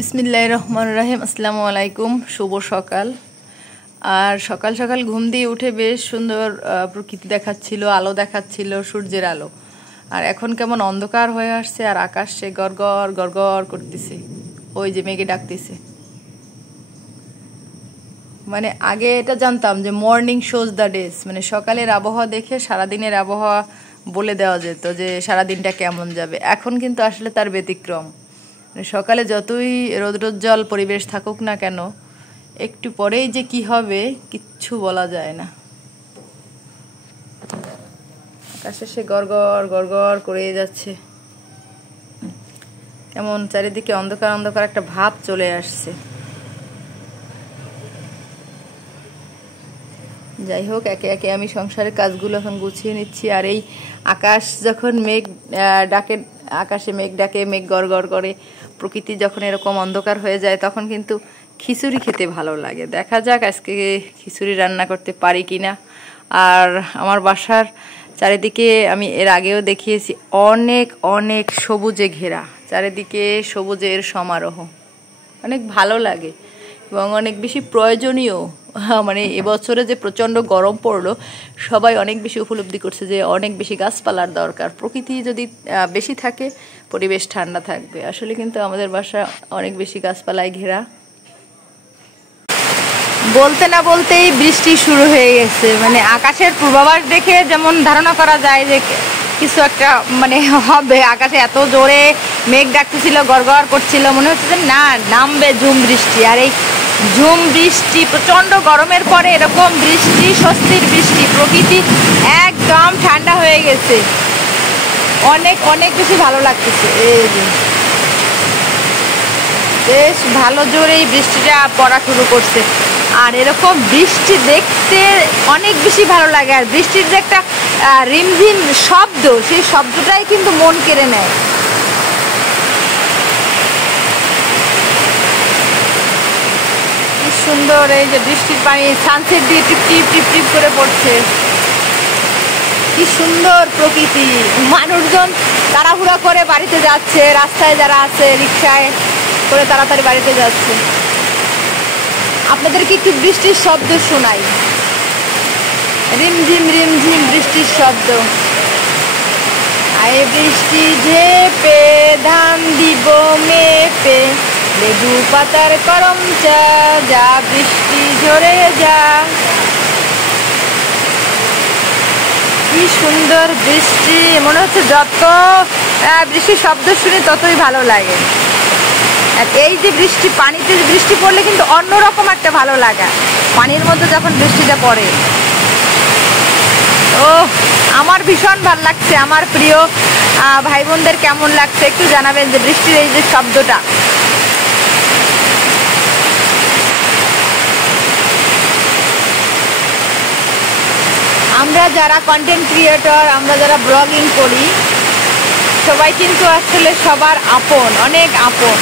বিসমিল্লাহির রহমানির রহিম। আসসালামু আলাইকুম। শুভ সকাল। আর সকাল সকাল ঘুম দিয়ে উঠে বেশ সুন্দর প্রকৃতি দেখাচ্ছিল, আলো দেখাচ্ছিল, সূর্যের আলো। আর এখন কেমন অন্ধকার হয়ে আসছে আর আকাশে গড়গড় গড়গড় করতেছে, ওই যে মেঘে ডাকতেছে। মানে আগে এটা জানতাম যে মর্নিং শোজ দ্য ডেজ, মানে সকালের আবহাওয়া দেখে সারাদিনের আবহাওয়া বলে দেওয়া যেত যে সারাদিনটা কেমন যাবে। এখন কিন্তু আসলে তার ব্যতিক্রম। সকালে যতই রৌদ্রোজ্জ্বল পরিবেশ থাকুক না কেন, একটু পরেই যে কি হবে কিচ্ছু বলা যায় না। আকাশে সে গড়গড় গড়গড় করে যাচ্ছে, কেমন চারিদিকে অন্ধকার অন্ধকার একটা ভাব চলে আসছে। যাই হোক, একে একে আমি সংসারের কাজগুলো এখন গুছিয়ে নিচ্ছি। আর এই আকাশ যখন মেঘ ডাকে, আকাশে মেঘ ডাকে, মেঘ গড়গড় করে, প্রকৃতি যখন এরকম অন্ধকার হয়ে যায় তখন কিন্তু খিচুড়ি খেতে ভালো লাগে। দেখা যাক আজকে খিচুড়ি রান্না করতে পারি কিনা। আর আমার বাসার চারিদিকে আমি এর আগেও দেখিয়েছি, অনেক অনেক সবুজে ঘেরা, চারিদিকে সবুজের সমারোহ, অনেক ভালো লাগে এবং অনেক বেশি প্রয়োজনীয়। মানে এবছরে যে প্রচণ্ড গরম পড়লো, সবাই অনেক বেশি উপলব্ধি করছে যে অনেক বেশি গাছপালার দরকার। প্রকৃতি যদি বেশি থাকে পরিবেশ ঠান্ডা থাকবে। আসলে কিন্তু আমাদের বাসা অনেক বেশি গাছপালায় ঘেরা। বলতে না বলতেই বৃষ্টি শুরু হয়ে গেছে। মানে আকাশের পূর্বাভাস দেখে যেমন ধারণা করা যায় যে কিছু একটা মানে হবে। আকাশে এত জোরে মেঘ ডাকতেছিল, গড়গড় করছিল, মনে হচ্ছে যে না নামবে ঝুম বৃষ্টি। আর এই ঝুম বৃষ্টি, প্রচণ্ড গরমের পরে এরকম বৃষ্টি, স্বস্তির বৃষ্টি, প্রকৃতি একদম ঠান্ডা হয়ে গেছে, অনেক অনেক বেশি ভালো লাগতেছে। এই যে বেশ ভালো জোরেই বৃষ্টিটা পড়া শুরু করছে। আর এরকম বৃষ্টি দেখতে অনেক বেশি ভালো লাগে। আর বৃষ্টির যে একটা রিমঝিম শব্দ, সেই শব্দটাই কিন্তু মন কেড়ে নেয়। কি সুন্দর এই যে বৃষ্টির পানি সানসেট দিয়ে টিপ টিপ টিপ টিপ করে পড়ছে, কি সুন্দর প্রকৃতি। মানুষজন তাড়াহুড়া করে বাড়িতে যাচ্ছে, রাস্তায় যারা আছে রিক্সায় করে তাড়াতাড়ি বাড়িতে যাচ্ছে। আপনাদেরকে একটু বৃষ্টির শব্দ শোনাই, রিমঝিম রিমঝিম বৃষ্টির শব্দ। আয়ে বৃষ্টি ঝেপে ধান দিব মেপে, লেবু পাতার করম চা, যা বৃষ্টি ঝরে যা। কি সুন্দর বৃষ্টি, মনে হচ্ছে যত বৃষ্টির শব্দ শুনি ততই ভালো লাগে। আর এই যে বৃষ্টি, পানিতে বৃষ্টি পড়লে কিন্তু অন্যরকম একটা ভালো লাগা, পানির মধ্যে যখন বৃষ্টিটা পড়ে। ও আমার ভীষণ ভালো লাগছে। আমার প্রিয় ভাই বোনদের কেমন লাগছে একটু জানাবেন যে বৃষ্টির এই যে শব্দটা। আমরা যারা কন্টেন্ট ক্রিয়েটর, আমরা যারা ব্লগিং করি, সবাই কিন্তু আসলে সবার আপন, অনেক আপন।